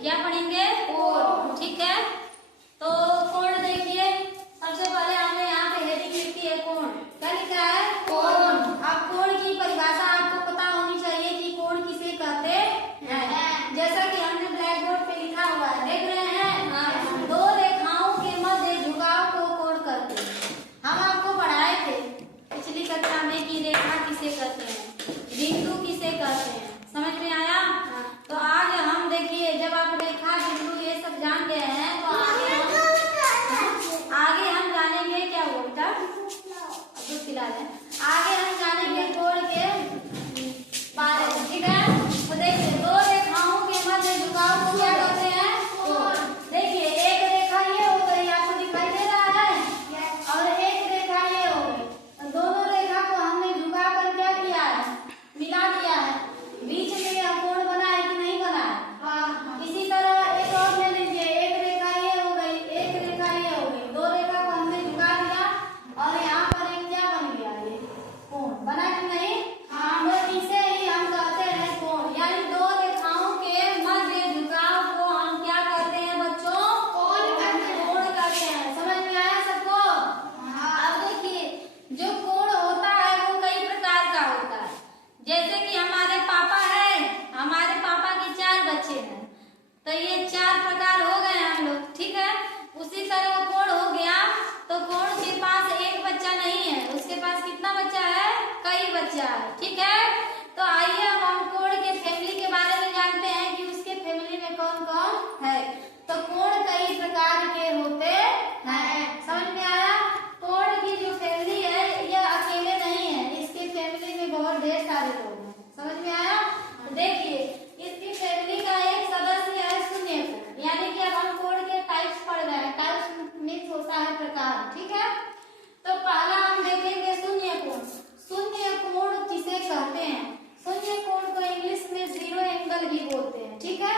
क्या पढ़ेंगे? कोण। ठीक है, तो कोण देखिए, सबसे पहले हमने यहाँ पे हेडिंग लिखी है कोण। क्या लिखा है? कोण। अब कोण की परिभाषा आपको पता होनी चाहिए कि कोण किसे कहते हैं। जैसा कि हमने ब्लैक बोर्ड पे लिखा हुआ है, देख रहे हैं? दो रेखाओं के मध्य झुकाव को कोण कहते हैं। हम आपको पढ़ाए थे पिछली कक्षा में कि रेखा किसे कहते हैं, बिंदु किसे कहते हैं। समझ में आया? तो आज हम देखिए, जब आप रेखा बिंदु ये सब जान गए हैं तो आगे हम जानेंगे क्या हुआ बेटा, दूध पिला दें। आगे हम जानेंगे कोण के बारे में। ठीक है, तो देखिए दो रेखाओं के मध्य झुकाव को क्या कहते हैं? कोण। देखिए एक रेखा ये हो गई, आपको दिखाई दे रहा है, और एक रेखा ये हो गई। दोनों रेखा को हमने झुका कर क्या किया है? मिला दिया है। बीच में यह कोण बना है कि नहीं बना है? इसी तरह एक और ले लीजिए, एक रेखा ये हो गई, एक रेखा ये हो गई, दो रेखा को हमने झुका दिया और यहाँ पर एक क्या बन गया? ये कोण बना कि नहीं? तो इसे ही हम कहते हैं कोण। यानी दो रेखाओं के मध्य झुकाव को हम क्या कहते हैं बच्चों? कोण कहते हैं। समझ में आया सबको? अब देखिए, जो कोण होता है वो कई प्रकार का होता है। जैसे कि हमारे पापा है, हमारे पापा के 4 बच्चे हैं, तो ये 4 प्रकार हो गए हम लोग। ठीक है, उसी तरह कोण हो गया, तो कोण के पास एक बच्चा नहीं है, उसके पास कितना बच्चा है? कई बच्चा है। ठीक है, तो आइए अब हम कोण के फैमिली के बारे में जानते हैं कि उसके फैमिली में कौन कौन है। तो कोण कई प्रकार के होते हैं। समझ में आया? कोण की जो फैमिली है यह अकेले नहीं है, इसके फैमिली में बहुत ढेर सारे लोग हैं। समझ में आया? तो देखिए, इसकी फैमिली का एक सदस्य है शून्य कोण। यानी कि अब हम कोण के टाइप्स पढ़ रहे हैं, टाइप्स मीन्स होता है प्रकार। ठीक है, तो पहला हम देखेंगे शून्य कोण। शून्य कोण किसे कहते हैं? शून्य कोण को इंग्लिश में जीरो एंगल भी बोलते हैं। ठीक है,